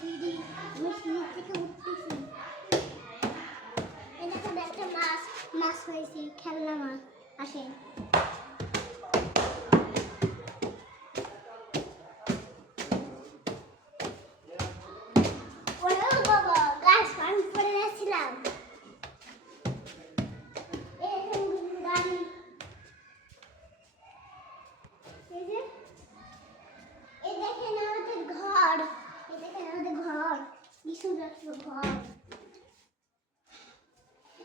সিঁড়ি, আমি সিঁড়ি থেকে উঠতেছি। এই দেখো একটা মাছ হয়েছে, খেলনা মাছ। আসেন। ওরে বাবা, গাছ পানি পড়ে যাচ্ছিলাম। গাড়ি, এই দেখেন আমাদের ঘর, এই দেখেন আমাদের ঘর, কি সুন্দর ঘর।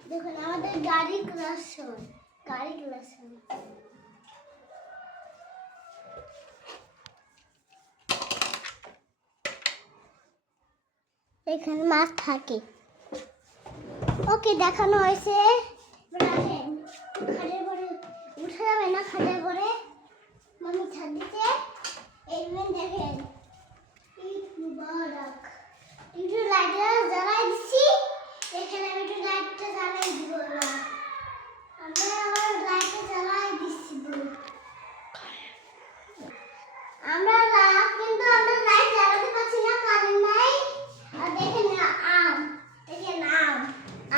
দেখুন আমাদের গাড়ি ক্লাসরুম, গাড়ি ক্লাসরুম। এখানে মাছ থাকে। ওকে দেখানো হয়েছে। খাটের পরে উঠে যাবে না, খাটের পরে মামি ছাদ দিতে। এইখানে দেখেন ঈদ মুবারক। একটু লাইটটা জ্বালাই দিচ্ছি। এখানে আমি একটু লাইটটা জ্বালাই দিব। আমরা আবার লাইটটা জ্বালাই দিচ্ছি। আমরা কিন্তু আমরা লাইট জ্বালাতে পারছি না, কারেন্ট নাই। আর দেখেন না আম, দেখেন আম,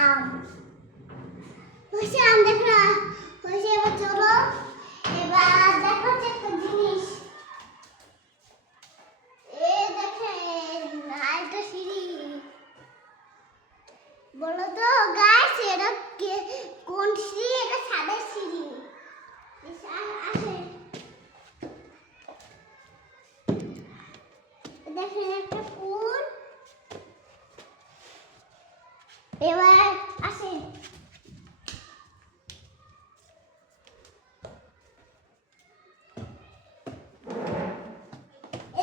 আম হয়েছে, আম দেখেন হয়েছে। এবার চলো, এবার দেখো একটা জিনিস। দেখেন আরেকটা সিঁড়ি। বলো তো গাইস, এটা কোন সিঁড়ি? এটা সাদা সিঁড়ি। আসেন, দেখেন একটা ফুল। এবার আসেন,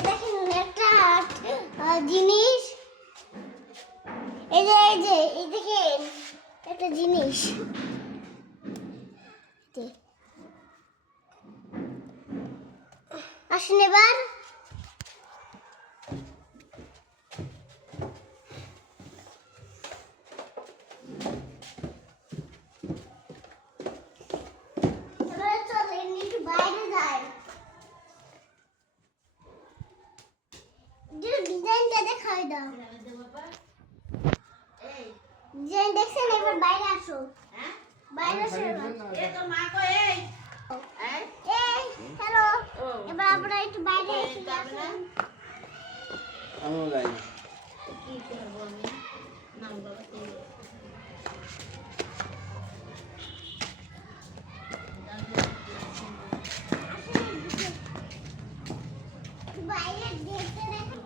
দেখেন একটা জিনিস। এই যে এই দেখেন একটা জিনিস। আসেন এবার। চলেন একটু বাইরে যাই। ডিজাইনটা দেখাই দাও। ডিজাইন দেখছেন? এবার বাইরে আসো, বাইরে আসো। হ্যালো, এবার আমরা একটু বাইরে আসি। বাইরে দেখতে দেখি।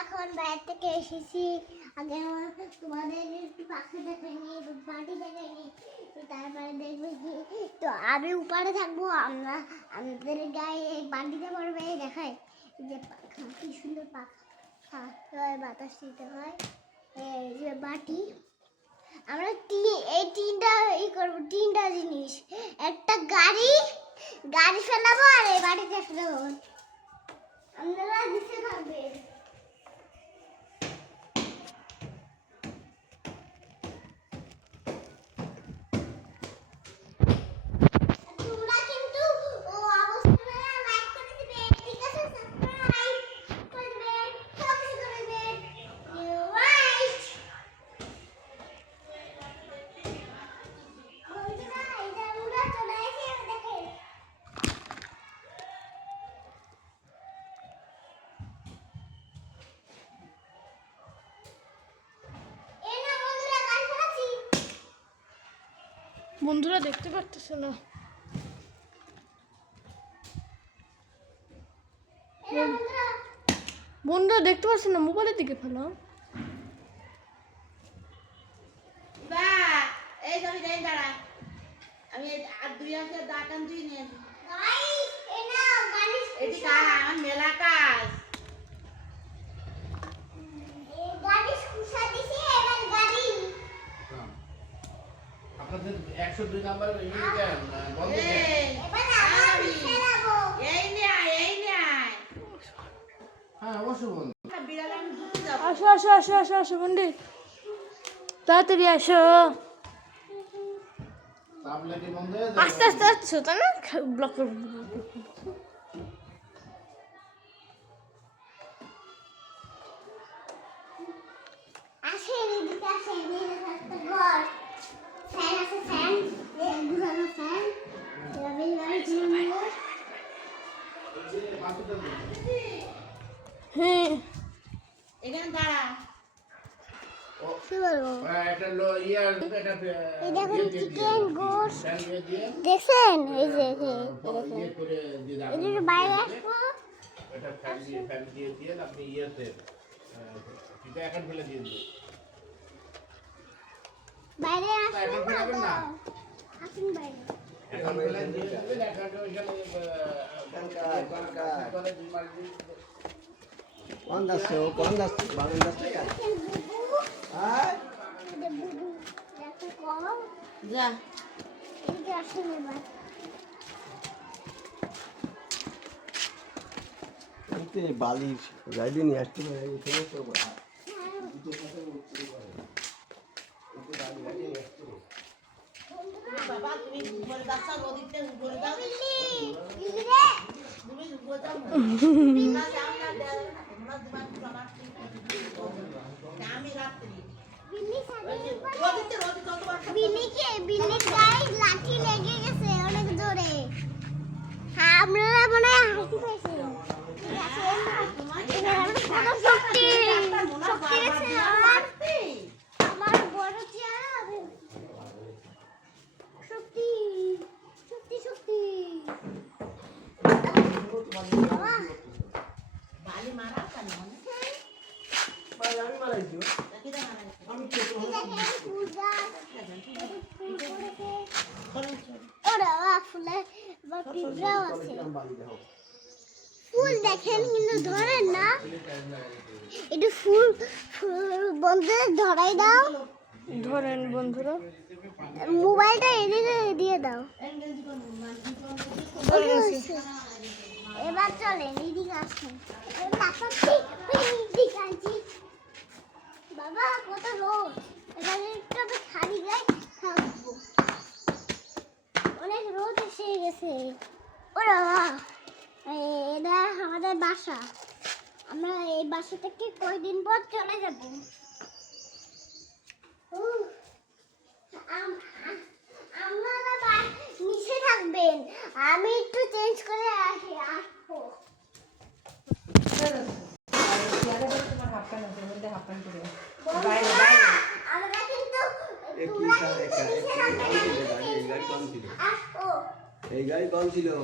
এখন বাইরে থেকে এসেছি। আগে তোমাদের একটু পাখি দেখাইনি, বাড়ি দেখাইনি, তারপরে দেখবে কি। তো আমি উপরে থাকবো, আমাদের গায়ে বাড়িতে পড়বে। দেখায় যে পাখা, কি সুন্দর পাখা, বাতাস দিতে হয়। এই যে বাটি, আমরা এই তিনটা করবো, তিনটা জিনিস। একটা গাড়ি ফেলাবো, আর এই বাড়িতে ফেলাবো। আপনারা দিতে থাকবেন। তোমরা কিন্তু অবশ্যই লাইক করে দিবেন, ঠিক আছে? সাবস্ক্রাইব করে দিবেন, সব কিছু করে দিবেন। রাইট, বন্ধুরা এটা আমরা চলে এসেছি। দেখেন বন্ধুরা দেখতে পারতেছে না। বন্ধুরা দেখতে পাচ্ছে না, মোবাইলের দিকে ফেলো। আমি আর দুই আছে দাঁটান দুই নিয়ে গাইস, এটা গাড়ি এটি আমার মেলা কাজ। গাড়ি খুশা দিছি। এবার গাড়ি আপনাদের 102 নাম্বার ইউনিয়ন বন্ধ করে এবার আমি ফেলাবো। এই নে আয় হ্যাঁ অবশ্যই বন্ধ। বিড়াল আমি দুটো আসো আসো আসো আসো আসো পণ্ডিত তাড়াতাড়ি আসো তাবলা কি বন্ধ হয়ে আস্তে আস্তে আসছো তাই না ব্লক করবো আসেন এদিকে আসেন, এই দেখো একটা ঘর। ফ্যান আছে, ফ্যান, এই ঘুরানো ফ্যান। এভাবে এভাবে ঘুরবো। হ্যাঁ এখানে দাঁড়া। কি বলবো? একটা ইয়ে এটা এই দেখুন চিকেন গোশ ফ্যান দিয়ে দেখছেন? এই যে এই যে, ইয়ে করে দিয়ে দাও। এদিকে বাইরে আসবো। এটা ফ্যান দিয়ে আপনি ইয়েতে এটা এখন ফেলে দিয়ে দিন। বাইরে আসবো এখন ফেলাবেন না। আসুন বাইরে। এখন ফেলে দিয়ে দেবেন এখন ওইখানে দুই মাস দিয়ে कौन दस हो कौन दस बावन दस का দেখেন বুবু, हाय এই যে বুবু, দেখো কম। যা। এদিকে আসুন এবার। इतने बालिश गाड़ी नहीं आती है इतने तो बड़ा বাবা তুমি উপরে দাও, নদীতে উপরে দাও। বিল্লি, বিল্লি রে। তুমি উপরে দাও। না যাও না, তোমরা দিমাগ আমার আমি রাত্রি বিল্লি সামনে এবার। নদীতে নদী কতবার বিল্লির গায়ে লাঠি লেগে গেছে অনেক জোরে। হ্যাঁ, আপনারা মনে হয় হাসি পাইছেন। ঠিক আছে? এবার আমার কত শক্তি, শক্তি আছে আমার। আমার বড় চেহারা হবে। শক্তি, শক্তি, শক্তি। বাবা, বালি মারা কেন আমি মারাই দিও দেখি না মারা আমি ছোট এই দেখেন ফুল গাছ, ফুল করেছে। চলো ওরে বাবা, ফুলে বা পিঁপড়াও আছে। बाली जाओ ফুল দেখেন কিন্তু ধরেন না। একটু ফুল বন্ধুদের ধরাই দাও। ধরেন বন্ধুরা মোবাইলটা এদিকে দিয়ে দাও। এবার চলেন এদিকে আসুন। এদিকে আসি। বাবা কত রোদ, এবার একটু আমি খালি গায়ে থাকবো। অনেক রোদ এসে গেছে। ওরে বাবা, এটা আমাদের বাসা। আমরা এই বাসা থেকে কয়দিন পর চলে যাব। আপনারা নিচে থাকবেন, আমি একটু চেঞ্জ করে আসবো। বন্ধুরা, আমরা কিন্তু एक তোমরা ही था কিন্তু एक নিচে থাকবেন, আমি गाड़ी একটু गाड़ी change कौन थी করে আসবো। ये गाड़ी कौन थी लो